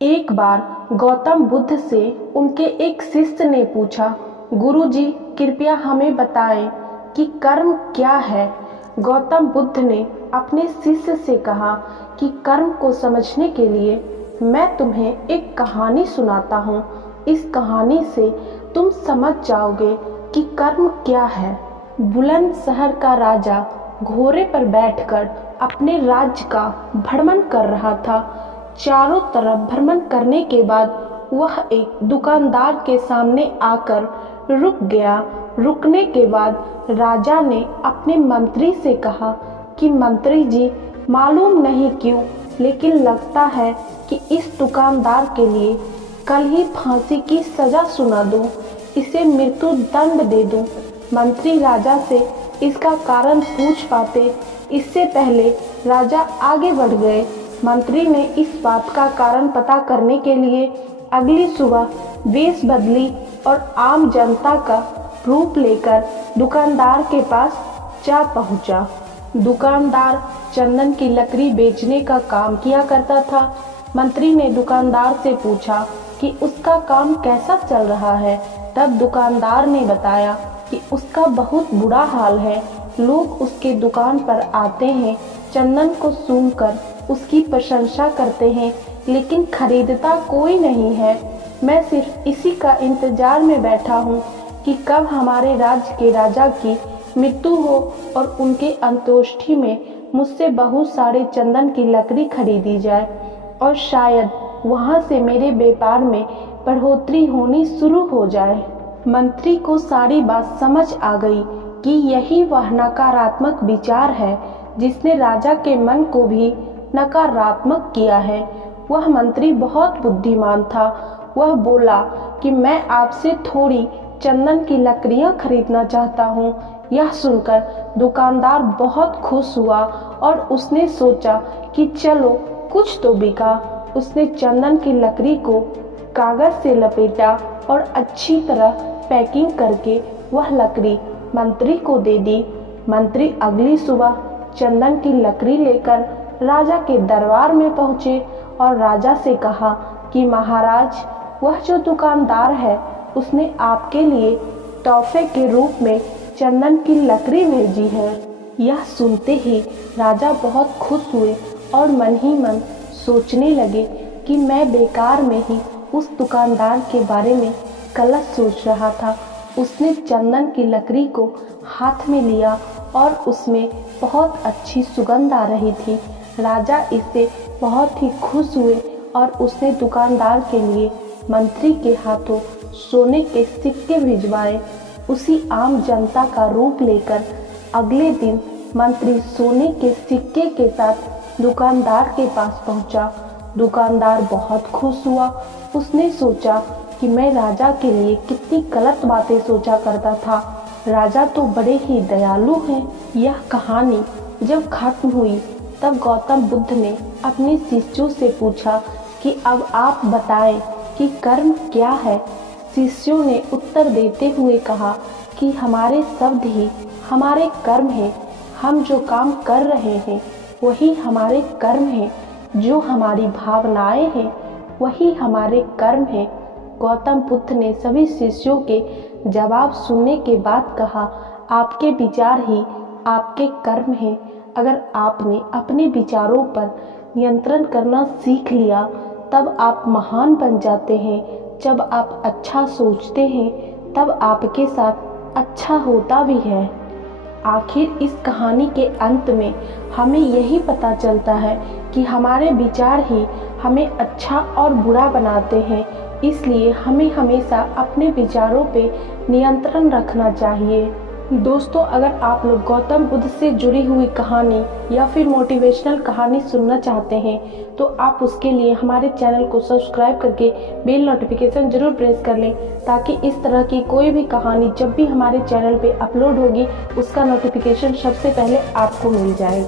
एक बार गौतम बुद्ध से उनके एक शिष्य ने पूछा, गुरुजी कृपया हमें बताएं कि कर्म क्या है। गौतम बुद्ध ने अपने शिष्य से कहा कि कर्म को समझने के लिए मैं तुम्हें एक कहानी सुनाता हूँ। इस कहानी से तुम समझ जाओगे कि कर्म क्या है। बुलंद शहर का राजा घोड़े पर बैठकर अपने राज्य का भ्रमण कर रहा था। चारों तरफ भ्रमण करने के बाद वह एक दुकानदार के सामने आकर रुक गया। रुकने के बाद राजा ने अपने मंत्री से कहा कि मंत्री जी, मालूम नहीं क्यों लेकिन लगता है कि इस दुकानदार के लिए कल ही फांसी की सजा सुना दूं, इसे मृत्यु दंड दे दूं। मंत्री राजा से इसका कारण पूछ पाते, इससे पहले राजा आगे बढ़ गए। मंत्री ने इस बात का कारण पता करने के लिए अगली सुबह वेश बदली और आम जनता का रूप लेकर दुकानदार के पास जा पहुंचा। दुकानदार चंदन की लकड़ी बेचने का काम किया करता था। मंत्री ने दुकानदार से पूछा कि उसका काम कैसा चल रहा है। तब दुकानदार ने बताया कि उसका बहुत बुरा हाल है। लोग उसके दुकान पर आते हैं, चंदन को सूंघकर उसकी प्रशंसा करते हैं, लेकिन खरीदता कोई नहीं है। मैं सिर्फ इसी का इंतजार में बैठा हूँ कि कब हमारे राज्य के राजा की मृत्यु हो और उनके अंत्येष्टि में मुझसे बहुत सारे चंदन की लकड़ी खरीदी जाए और शायद वहाँ से मेरे व्यापार में बढ़ोतरी होनी शुरू हो जाए। मंत्री को सारी बात समझ आ गई कि यही वह नकारात्मक विचार है जिसने राजा के मन को भी नकारात्मक किया है। वह मंत्री बहुत बुद्धिमान था। वह बोला कि मैं आपसे थोड़ी चंदन की लकड़ियां खरीदना चाहता हूँ। यह सुनकर दुकानदार बहुत खुश हुआ और उसने सोचा कि चलो कुछ तो बिका। उसने चंदन की लकड़ी को कागज से लपेटा और अच्छी तरह पैकिंग करके वह लकड़ी मंत्री को दे दी। मंत्री अगली सुबह चंदन की लकड़ी लेकर राजा के दरबार में पहुंचे और राजा से कहा कि महाराज, वह जो दुकानदार है उसने आपके लिए तोहफे के रूप में चंदन की लकड़ी भेजी है। यह सुनते ही राजा बहुत खुश हुए और मन ही मन सोचने लगे कि मैं बेकार में ही उस दुकानदार के बारे में गलत सोच रहा था। उसने चंदन की लकड़ी को हाथ में लिया और उसमें बहुत अच्छी सुगंध आ रही थी। राजा इससे बहुत ही खुश हुए और उसने दुकानदार के लिए मंत्री के हाथों सोने के सिक्के भिजवाए। उसी आम जनता का रूप लेकर अगले दिन मंत्री सोने के सिक्के के साथ दुकानदार के पास पहुंचा। दुकानदार बहुत खुश हुआ। उसने सोचा कि मैं राजा के लिए कितनी गलत बातें सोचा करता था। राजा तो बड़े ही दयालु हैं। यह कहानी जब खत्म हुई तब गौतम बुद्ध ने अपने शिष्यों से पूछा कि अब आप बताएं कि कर्म क्या है। शिष्यों ने उत्तर देते हुए कहा कि हमारे शब्द ही हमारे कर्म हैं। हम जो काम कर रहे हैं वही हमारे कर्म हैं। जो हमारी भावनाएं हैं वही हमारे कर्म हैं। गौतम बुद्ध ने सभी शिष्यों के जवाब सुनने के बाद कहा, आपके विचार ही आपके कर्म हैं। अगर आपने अपने विचारों पर नियंत्रण करना सीख लिया तब आप महान बन जाते हैं। जब आप अच्छा सोचते हैं तब आपके साथ अच्छा होता भी है। आखिर इस कहानी के अंत में हमें यही पता चलता है कि हमारे विचार ही हमें अच्छा और बुरा बनाते हैं। इसलिए हमें हमेशा अपने विचारों पे नियंत्रण रखना चाहिए। दोस्तों, अगर आप लोग गौतम बुद्ध से जुड़ी हुई कहानी या फिर मोटिवेशनल कहानी सुनना चाहते हैं तो आप उसके लिए हमारे चैनल को सब्सक्राइब करके बेल नोटिफिकेशन जरूर प्रेस कर लें, ताकि इस तरह की कोई भी कहानी जब भी हमारे चैनल पे अपलोड होगी उसका नोटिफिकेशन सबसे पहले आपको मिल जाएगा।